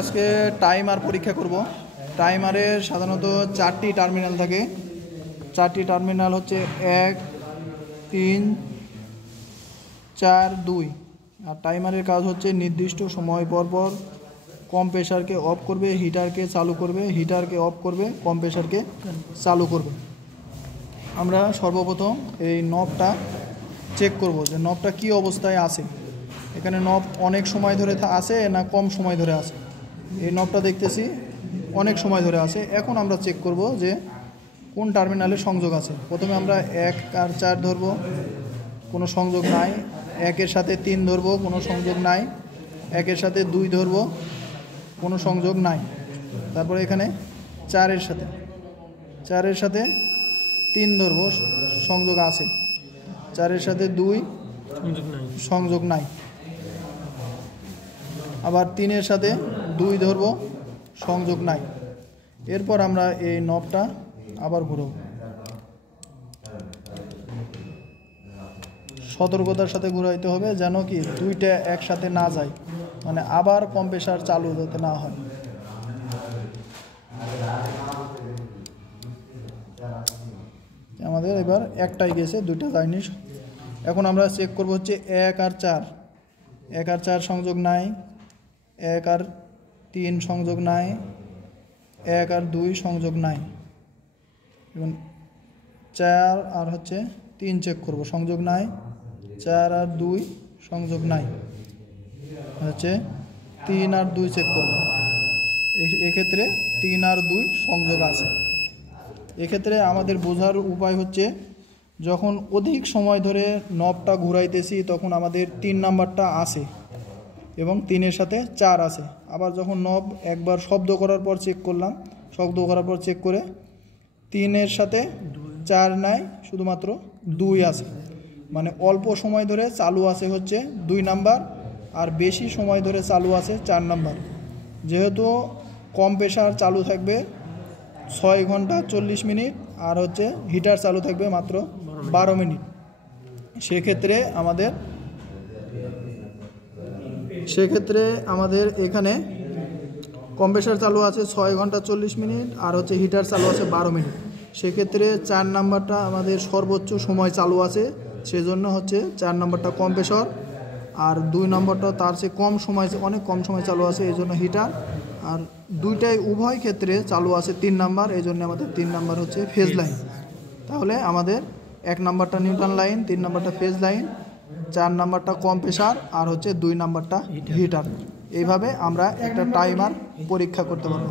আজকে টাইমার পরীক্ষা করব। টাইমারের সাধারণত 4টি টার্মিনাল থাকে। 4টি টার্মিনাল হচ্ছে 1, 3, 4, 2। আর টাইমারের কাজ হচ্ছে নির্দিষ্ট সময় পর পর কম্প্রেসারকে অফ করবে, হিটারকে চালু করবে, হিটারকে অফ করবে, কম্প্রেসারকে চালু করবে। আমরা সর্বপ্রথম এই নবটা চেক করব যে নবটা কী অবস্থায় আছে। এখানে নব অনেক সময় ধরে আছে না কম সময় ধরে আছে। এই নবটা দেখতেছি অনেক সময় ধরে আছে। এখন আমরা চেক করব যে কোন টার্মিনালে সংযোগ আছে। প্রথমে আমরা 1 আর 4 ধরব, কোনো সংযোগ নাই। 1-এর সাথে 3 ধরব, কোনো সংযোগ নাই। 1-এর সাথে 2 ধরব, কোনো সংযোগ নাই। তারপরে এখানে 4-এর সাথে 3 ধরব, সংযোগ আছে। 4-এর সাথে 2 সংযোগ নাই। আবার 3-এর সাথে 2 ধরব, সংযোগ নাই। এরপর আমরা এই নবটা আবার ঘুরব। সতর্কতার সাথে ঘুরাইতে হবে যেন কি দুইটা একসাথে না যায়, মানে আবার কম্প্রেসার চালু যাতে না হয়। আমাদের এবার একটাই গেছে, দুইটা যায়নি। এখন আমরা চেক করব হচ্ছে 1 আর 4। 1 আর 4 সংযোগ নাই, 1 আর 3 সংযোগ নাই, 1 আর 2 সংযোগ নাই। এবং 4 আর হচ্ছে 3 চেক করব, সংযোগ নাই। 4 আর 2 সংযোগ নাই, হচ্ছে 3 আর 2 চেক করব। এক্ষেত্রে 3 আর 2 সংযোগ আছে। এক্ষেত্রে আমাদের বোঝার উপায় হচ্ছে যখন অধিক সময় ধরে নবটা ঘুরাইতেছি তখন আমাদের 3 নাম্বারটা আছে এবং 3-এর সাথে 4 আছে। আবার যখন নব একবার শব্দ করার পর চেক করলাম, শব্দ করার পর চেক করে 3-এর সাথে 4 নাই, শুধুমাত্র 2 আছে। মানে অল্প সময় ধরে চালু আছে হচ্ছে 2 নাম্বার, আর বেশি সময় ধরে চালু আছে 4 নাম্বার। যেহেতু কম্প্রেসার চালু থাকবে 6 ঘন্টা 40 মিনিট আর হচ্ছে হিটার চালু থাকবে মাত্র 12 মিনিট, সেক্ষেত্রে আমাদের এখানে কম্প্রেসার চালু আছে 6 ঘন্টা 40 মিনিট আর হচ্ছে হিটার চালু আছে 12 মিনিট। সেক্ষেত্রে 4 নাম্বারটা আমাদের সর্বোচ্চ সময় চালু আছে, সেজন্য হচ্ছে 4 নাম্বারটা কম্প্রেসর। আর 2 নম্বরটা তার চেয়ে কম সময়, অনেক কম সময় চালু আছে, এই জন্য হিটার। আর দুইটাই উভয় ক্ষেত্রে চালু আছে 3 নাম্বার, এই জন্য আমাদের 3 নাম্বার হচ্ছে ফেজ লাইন। তাহলে আমাদের 1 নাম্বারটা নিউট্রাল লাইন, 3 নাম্বারটা ফেজ লাইন, 4 নাম্বারটা কম্প্রেসার আর হচ্ছে 2 নাম্বারটা হিটার। এইভাবে আমরা একটা টাইমার পরীক্ষা করতে পারবো।